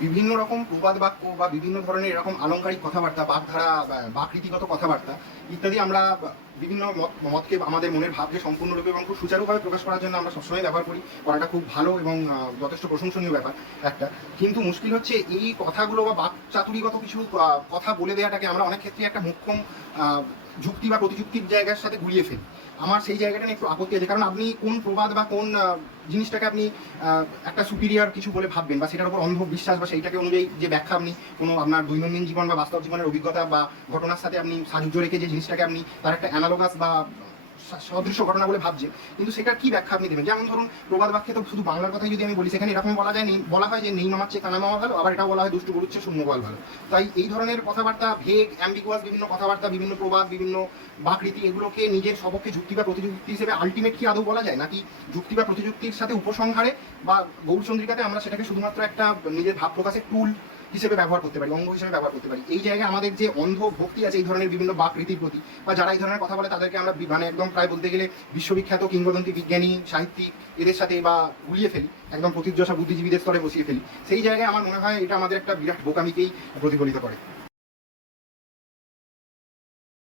বিভিন্ন রকম প্রবাদ বাক্য বা বিভিন্ন ধরনের এরকম আলংকারিক কথাবার্তা, বাগধারা বা- বা কথাবার্তা ইত্যাদি আমরা বিভিন্ন মতকে আমাদের মনের ভাবকে সম্পূর্ণরূপে এবং খুব সুচারুভাবে প্রকাশ করার জন্য আমরা সবসময় ব্যবহার করি। করাটা খুব ভালো এবং যথেষ্ট প্রশংসনীয় ব্যাপার একটা। কিন্তু মুশকিল হচ্ছে এই কথাগুলো বা বাক চাতুরিগত কিছু কথা বলে দেওয়াটাকে আমরা অনেক ক্ষেত্রে একটা মুখ্যম যুক্তি বা প্রতিযুক্তির জায়গার সাথে গুলিয়ে ফেলি। আমার সেই জায়গাটা নিয়ে একটু আপত্তি আছে। কারণ আপনি কোন প্রবাদ বা কোন জিনিসটাকে আপনি একটা সুপিরিয়র কিছু বলে ভাববেন বা সেটার উপর অন্ধ বিশ্বাস বা সেইটাকে অনুযায়ী যে ব্যাখ্যা আপনি কোনো আপনার দৈনন্দিন জীবন বা বাস্তব জীবনের অভিজ্ঞতা বা ঘটনার সাথে আপনি সাহায্য রেখে যে জিনিসটাকে আপনি তার একটা অ্যানালোগাস বা সদৃশ্য ঘটনা বলে ভাবছে, কিন্তু সেটার কি ব্যাখ্যা আপনি দেবেন? যেমন ধরুন, প্রবাদ বাক্যে তো শুধু বাংলার কথাই যদি আমি বলি, সেখানে এরকম বলা যায় বলা হয় যে নেই মামার চেয়ে কানা মামা ভালো, আবার এটা বলা হয় দুষ্টু গরুর চেয়ে শূন্য বল ভালো। তাই এই ধরনের কথাবার্তা ভেগ অ্যাম্বিগুয়াস বিভিন্ন কথাবার্তা, বিভিন্ন প্রবাদ, বিভিন্ন বাকৃতি, এগুলোকে নিজের সপক্ষে যুক্তি বা প্রতিযুক্তি হিসেবে আলটিমেট কি আদৌ বলা যায়? নাকি যুক্তি বা প্রতিযুক্তির সাথে উপসংহারে বা গৌরচন্দ্রিকাতে আমরা সেটাকে শুধুমাত্র একটা নিজের ভাব প্রকাশের টুল হিসেবে ব্যবহার করতে পারি, অঙ্গ হিসেবে ব্যবহার করতে পারি। এই জায়গায় আমাদের যে অন্ধ ভক্তি আছে, এই ধরনের বিভিন্ন বাকৃতির প্রতি, বা যারা এই ধরনের কথা বলে, তাদেরকে আমরা মানে একদম প্রায় বলতে গেলে বিশ্ববিখ্যাত কিংবদন্তি বিজ্ঞানী, সাহিত্যিক এদের সাথে বা গুলিয়ে ফেলি, একদম প্রতিযোষা বুদ্ধিজীবীদের স্তরে বসিয়ে ফেলি। সেই জায়গায় আমার মনে হয় এটা আমাদের একটা বিরাট বোকামিকেই প্রতিফলিত করে।